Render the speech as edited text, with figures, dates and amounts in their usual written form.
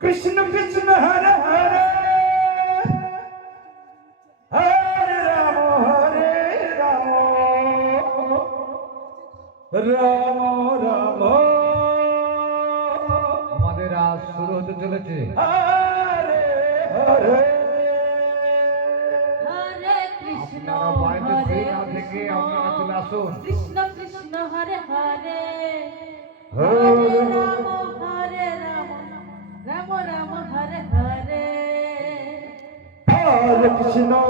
Krishna Krishna Hare Hare Hare Ramo Ramo Ramo আমাদের আজ শুরু হতে চলেছে Hare Hare হরে কৃষ্ণ আপনারা বাড়িতে হরে শুয়ে না থেকে আপনারা চলে আসুন। কৃষ্ণ কৃষ্ণ হরে হরে Hare হরে রাম রাম রাম হরে হরে Hare Krishna